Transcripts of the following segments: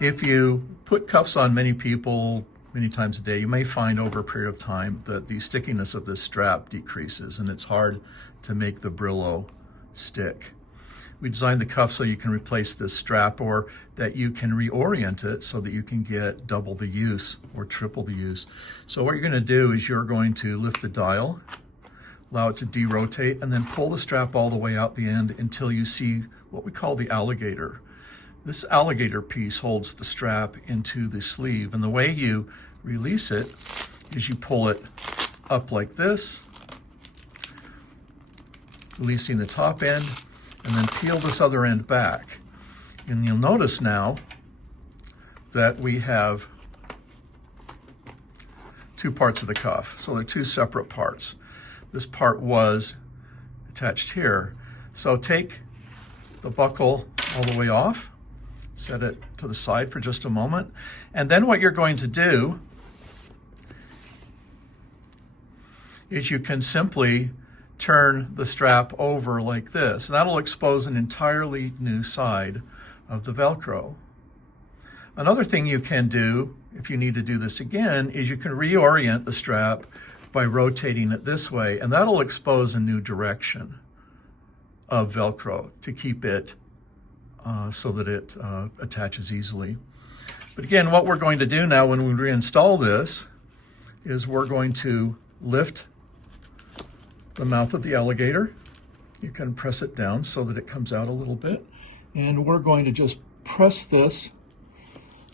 If you put cuffs on many people many times a day, you may find over a period of time that the stickiness of this strap decreases and it's hard to make the brillo stick. We designed the cuff so you can replace this strap, or that you can reorient it so that you can get double the use or triple the use. So what you're going to do is you're going to lift the dial, allow it to derotate, and then pull the strap all the way out the end until you see what we call the alligator. This alligator piece holds the strap into the sleeve, and the way you release it is you pull it up like this, releasing the top end, and then peel this other end back. And you'll notice now that we have two parts of the cuff. So they're two separate parts. This part was attached here. So take the buckle all the way off, set it to the side for just a moment, and then what you're going to do is you can simply turn the strap over like this. And that'll expose an entirely new side of the Velcro. Another thing you can do, if you need to do this again, is you can reorient the strap by rotating it this way, and that'll expose a new direction of Velcro to keep it so that it attaches easily. But again, what we're going to do now when we reinstall this is we're going to lift the mouth of the alligator. You can press it down so that it comes out a little bit. And we're going to just press this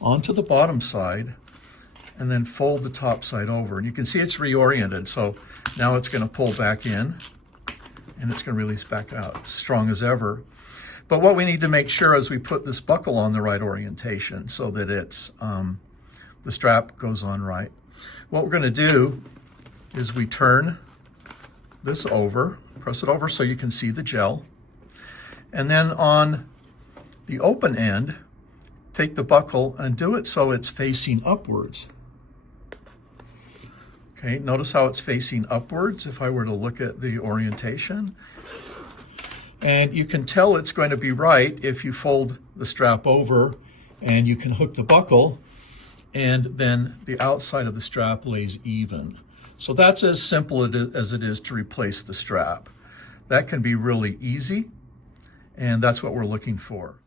onto the bottom side and then fold the top side over. And you can see it's reoriented. So now it's going to pull back in and it's going to release back out, strong as ever. But what we need to make sure is we put this buckle on the right orientation so that it's the strap goes on right. What we're going to do is we turn this over, press it over so you can see the gel. And then on the open end, take the buckle and do it so it's facing upwards. Okay, notice how it's facing upwards if I were to look at the orientation. And you can tell it's going to be right if you fold the strap over and you can hook the buckle and then the outside of the strap lays even. So that's as simple as it is to replace the strap. That can be really easy, and that's what we're looking for.